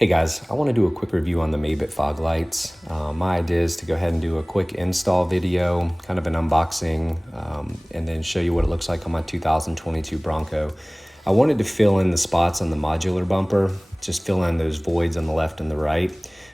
Hey guys, I want to do a quick review on the Mabett Fog Lights. My idea is to go ahead and do a quick install video, kind of an unboxing, and then show you what it looks like on my 2022 Bronco. I wanted to fill in the spots on the modular bumper, just fill in those voids on the left and the right.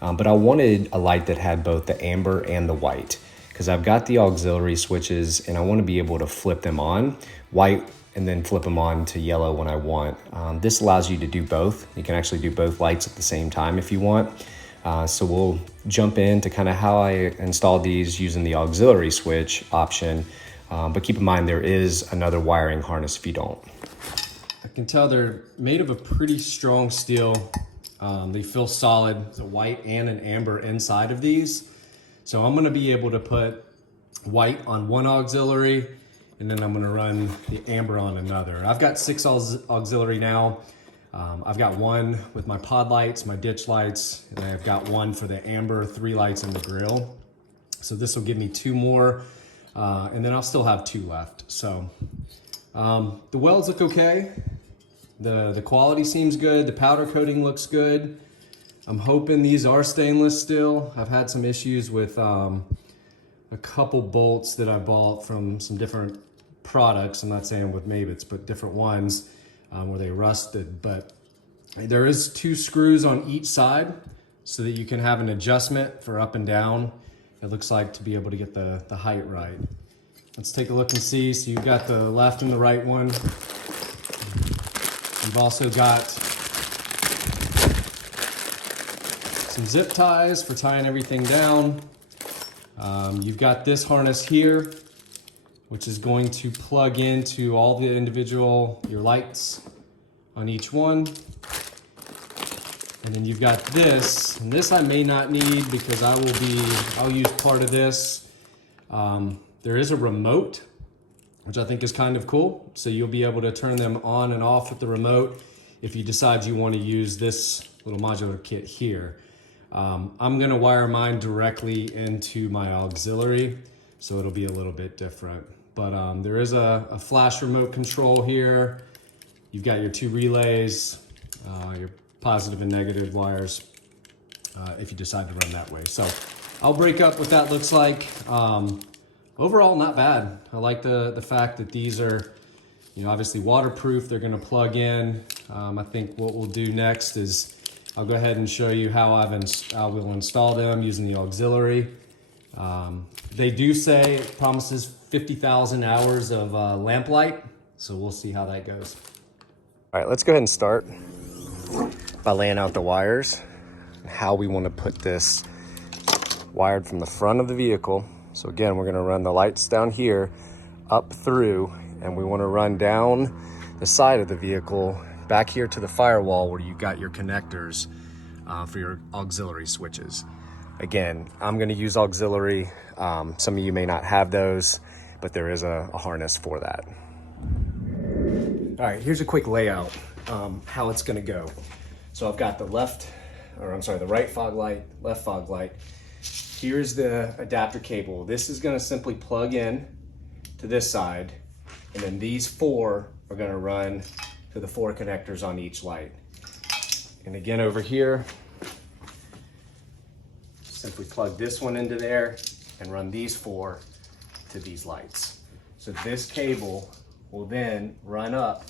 But I wanted a light that had both the amber and the white, because I've got the auxiliary switches and I want to be able to flip them on, white and then flip them on to yellow when I want. This allows you to do both. You can actually do both lights at the same time if you want. So we'll jump into kind of how I installed these using the auxiliary switch option. But keep in mind there is another wiring harness if you don't. I can tell they're made of a pretty strong steel. They feel solid. There's a white and an amber inside of these. So I'm gonna be able to put white on one auxiliary, and then I'm gonna run the amber on another. I've got 6 auxiliary now. I've got one with my pod lights, my ditch lights, and I've got one for the amber 3 lights in the grill. So this will give me 2 more, and then I'll still have 2 left. So the welds look okay. The quality seems good. The powder coating looks good. I'm hoping these are stainless still. I've had some issues with a couple bolts that I bought from some different products. I'm not saying with Mabett's, but different ones where they rusted. But there is 2 screws on each side so that you can have an adjustment for up and down. It looks like to be able to get the height right. Let's take a look and see. So you've got the left and the right one. You've also got some zip ties for tying everything down. You've got this harness here, which is going to plug into all the your lights on each one. And then you've got this, and this I may not need because I'll use part of this. There is a remote, which I think is kind of cool. So you'll be able to turn them on and off with the remote if you decide you want to use this little modular kit here. I'm gonna wire mine directly into my auxiliary, so it'll be a little bit different. But there is a flash remote control here. You've got your 2 relays, your positive and negative wires, if you decide to run that way. So I'll break up what that looks like. Overall, not bad. I like the fact that these are, obviously waterproof. They're gonna plug in. I think what we'll do next is I'll go ahead and show you how I will install them using the auxiliary. They do say it promises 50,000 hours of lamplight, so we'll see how that goes. All right, let's go ahead and start by laying out the wires and how we want to put this wired from the front of the vehicle. So again, we're going to run the lights down here up through, and we want to run down the side of the vehicle back here to the firewall where you got your connectors for your auxiliary switches. Again, I'm going to use auxiliary. Some of you may not have those, but there is a harness for that. All right, here's a quick layout, how it's going to go. So I've got the right fog light, left fog light. Here's the adapter cable. This is going to simply plug in to this side, and then these 4 are going to run to the 4 connectors on each light. And again over here, simply plug this one into there and run these 4 to these lights. So this cable will then run up,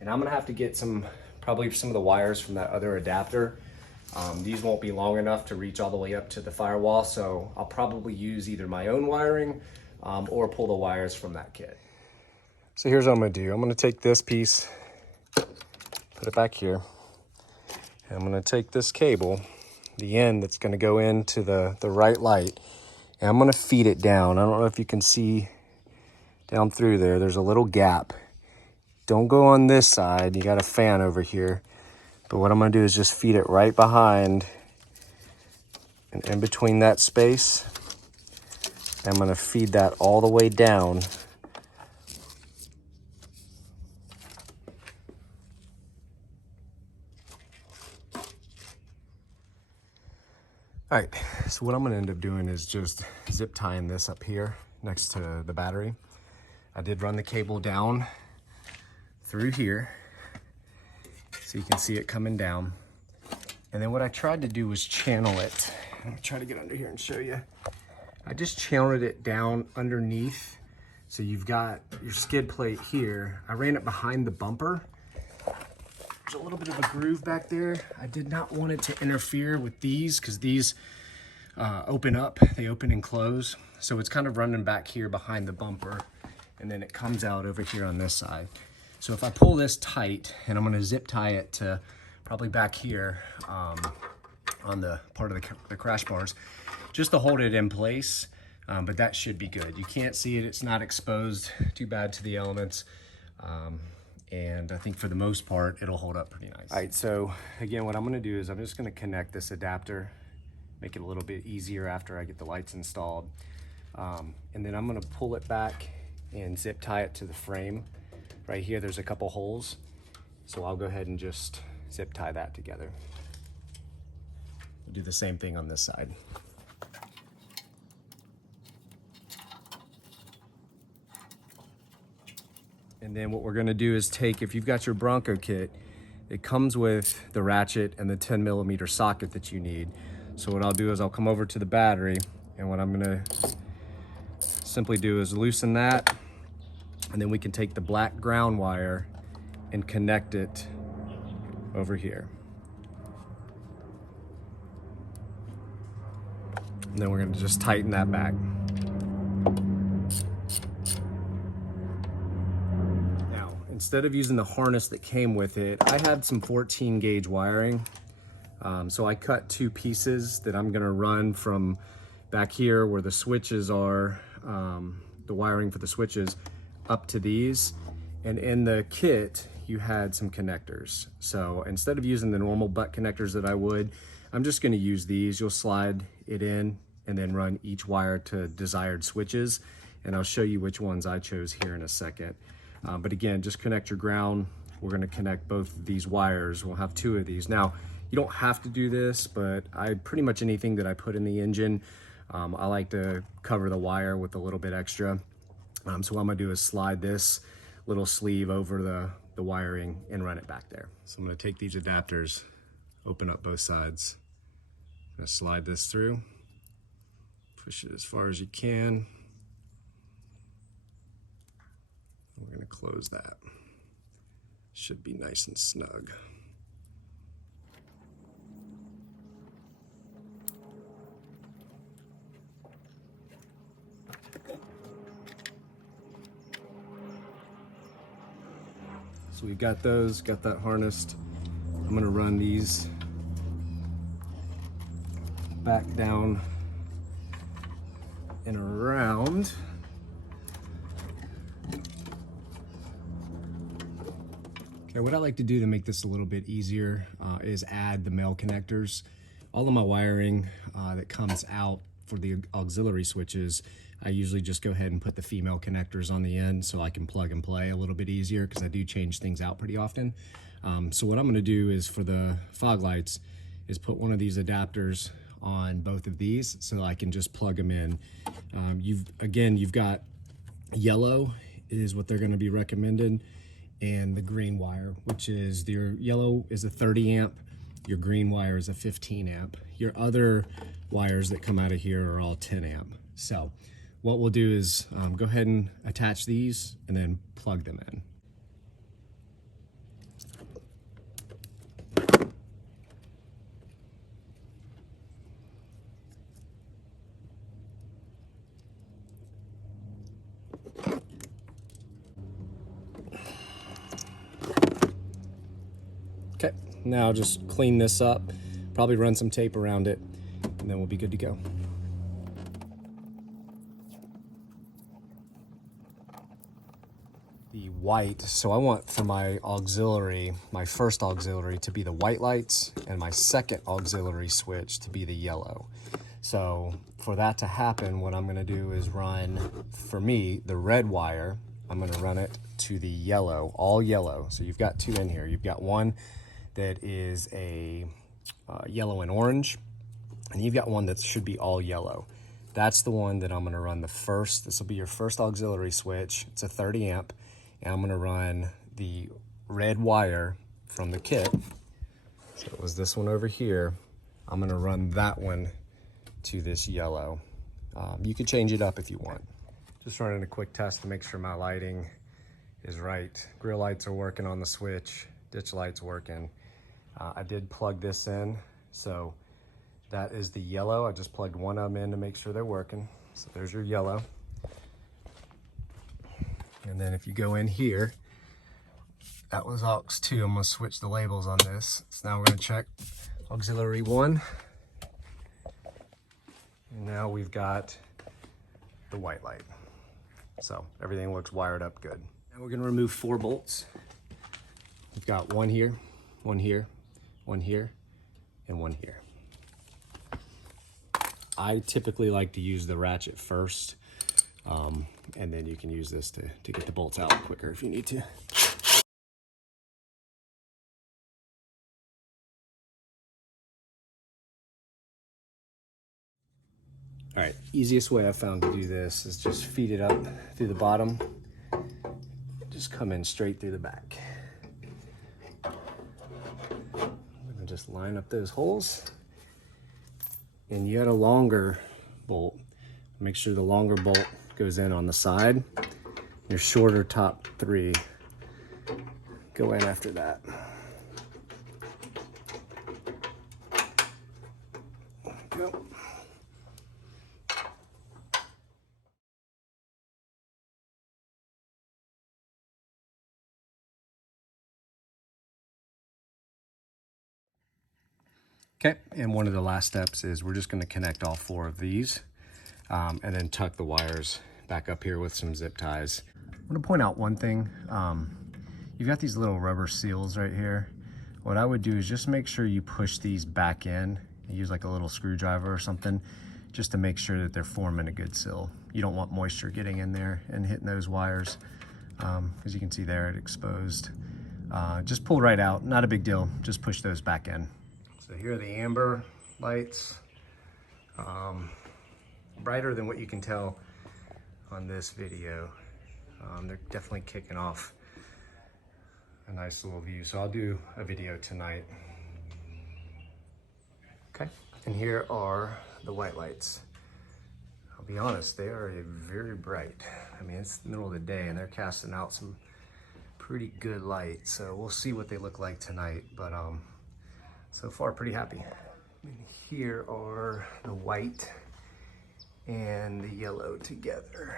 and I'm gonna have to get probably some of the wires from that other adapter. These won't be long enough to reach all the way up to the firewall, so I'll probably use either my own wiring or pull the wires from that kit. So here's what I'm gonna do. I'm gonna take this piece, put it back here, and I'm gonna take this cable, the end that's gonna go into the right light, and I'm gonna feed it down. I don't know if you can see down through there, there's a little gap. Don't go on this side, you got a fan over here. But what I'm gonna do is just feed it right behind and in between that space. I'm gonna feed that all the way down. All right, so what I'm gonna end up doing is just zip tying this up here next to the battery. I did run the cable down through here, so you can see it coming down. And then what I tried to do was channel it. I'm gonna try to get under here and show you. I just channeled it down underneath. So you've got your skid plate here. I ran it behind the bumper. There's a little bit of a groove back there. I did not want it to interfere with these because these open up, they open and close. So it's kind of running back here behind the bumper, and then it comes out over here on this side. So if I pull this tight, and I'm gonna zip tie it to probably back here on the part of the crash bars, just to hold it in place, but that should be good. You can't see it, it's not exposed too bad to the elements. And I think for the most part, it'll hold up pretty nice. All right, so again, what I'm gonna do is I'm just gonna connect this adapter, make it a little bit easier after I get the lights installed. And then I'm gonna pull it back and zip tie it to the frame. Right here, there's a couple holes. So I'll go ahead and just zip tie that together. We'll do the same thing on this side. And then what we're gonna do is take, if you've got your Bronco kit, it comes with the ratchet and the 10mm socket that you need. So what I'll do is I'll come over to the battery, and what I'm gonna simply do is loosen that, and then we can take the black ground wire and connect it over here. And then we're gonna just tighten that back. Instead of using the harness that came with it, I had some 14 gauge wiring. So I cut two pieces that I'm gonna run from back here where the switches are, the wiring for the switches, up to these. And in the kit, you had some connectors. So instead of using the normal butt connectors that I would, I'm just gonna use these. You'll slide it in and then run each wire to desired switches. And I'll show you which ones I chose here in a second. But again, just connect your ground. We're gonna connect both of these wires. We'll have two of these. Now, you don't have to do this, but pretty much anything that I put in the engine, I like to cover the wire with a little bit extra. So what I'm gonna do is slide this little sleeve over the wiring and run it back there. So I'm gonna take these adapters, open up both sides. I'm gonna slide this through, push it as far as you can. We're gonna close that. Should be nice and snug. So we've got those, got that harnessed. I'm gonna run these back down and around. Okay, what I like to do to make this a little bit easier is add the male connectors. All of my wiring that comes out for the auxiliary switches, I usually just go ahead and put the female connectors on the end so I can plug and play a little bit easier because I do change things out pretty often. So what I'm gonna do is for the fog lights is put one of these adapters on both of these so I can just plug them in. You've got yellow is what they're gonna be recommended, and the green wire, which is your yellow is a 30 amp, your green wire is a 15 amp. Your other wires that come out of here are all 10 amp. So what we'll do is go ahead and attach these and then plug them in. Okay, now just clean this up, probably run some tape around it, and then we'll be good to go. The white, so I want for my auxiliary, my first auxiliary to be the white lights, and my second auxiliary switch to be the yellow. So for that to happen, what I'm gonna do is run, for me, the red wire, I'm gonna run it to the yellow, all yellow. So you've got two in here. You've got one that is a yellow and orange, and you've got one that should be all yellow. That's the one that I'm gonna run the first. This will be your first auxiliary switch. It's a 30 amp, and I'm gonna run the red wire from the kit So it was this one over here. I'm gonna run that one to this yellow. You could change it up if you want. Just running a quick test to make sure my lighting is right. Grill lights are working on the switch, ditch lights working. I did plug this in, so that is the yellow. I just plugged one of them in to make sure they're working. So there's your yellow. And then if you go in here, that was aux 2. I'm gonna switch the labels on this. So now we're gonna check auxiliary 1. And now we've got the white light. So everything looks wired up good. Now we're gonna remove 4 bolts. We've got one here, one here, one here, and one here. I typically like to use the ratchet first, and then you can use this to get the bolts out quicker if you need to. All right, easiest way I found to do this is just feed it up through the bottom. Just come in straight through the back. I'm gonna just line up those holes. And you got a longer bolt. Make sure the longer bolt goes in on the side. Your shorter top 3 go in after that. There we go. Okay, and one of the last steps is we're just going to connect all 4 of these and then tuck the wires back up here with some zip ties. I want to point out one thing. You've got these little rubber seals right here. What I would do is just make sure you push these back in. Use like a little screwdriver or something just to make sure that they're forming a good seal. You don't want moisture getting in there and hitting those wires. As you can see there, it exposed. Just pull right out, not a big deal. Just push those back in. So here are the amber lights, brighter than what you can tell on this video. They're definitely kicking off a nice little view. So I'll do a video tonight. Okay, and here are the white lights. I'll be honest, they are very bright. I mean, it's the middle of the day and they're casting out some pretty good light. So we'll see what they look like tonight, but so far, pretty happy. And here are the white and the yellow together.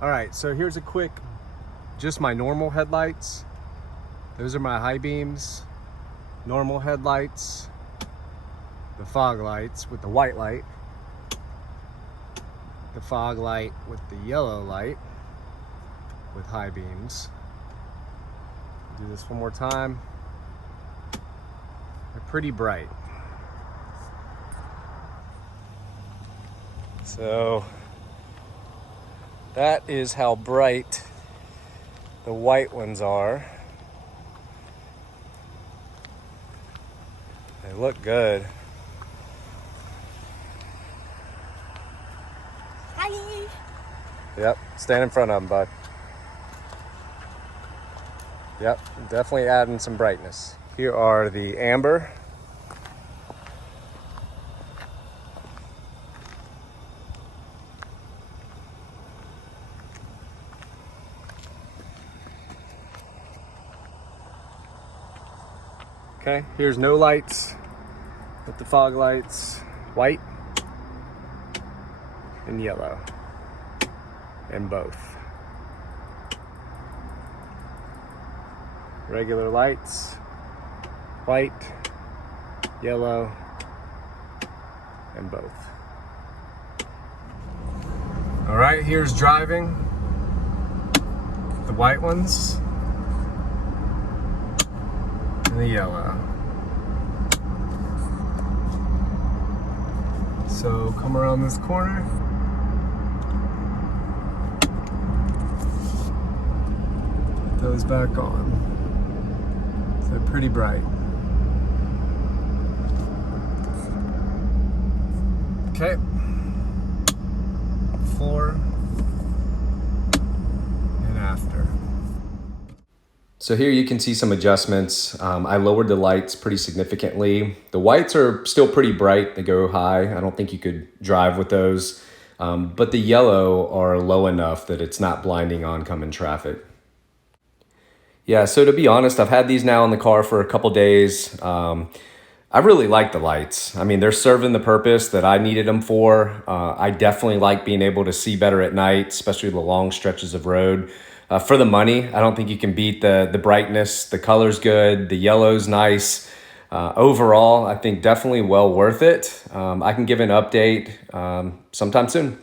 All right, so here's a quick, just my normal headlights. Those are my high beams, normal headlights, the fog lights with the white light, the fog light with the yellow light with high beams. Do this one more time. They're pretty bright. So that is how bright the white ones are. They look good. Yep, stand in front of them, bud. Yep, definitely adding some brightness. Here are the amber. Okay, here's no lights with the fog lights, white and yellow. In both. Regular lights, white, yellow, and both. All right, here's driving. The white ones and the yellow. So come around this corner. Those back on. So pretty bright. Okay. So here you can see some adjustments. I lowered the lights pretty significantly. The whites are still pretty bright. They go high. I don't think you could drive with those. But the yellow are low enough that it's not blinding oncoming traffic. Yeah, so to be honest, I've had these now in the car for a couple days. I really like the lights. I mean, they're serving the purpose that I needed them for. I definitely like being able to see better at night, especially the long stretches of road. For the money, I don't think you can beat the brightness. The color's good, the yellow's nice. Overall, I think definitely well worth it. I can give an update sometime soon.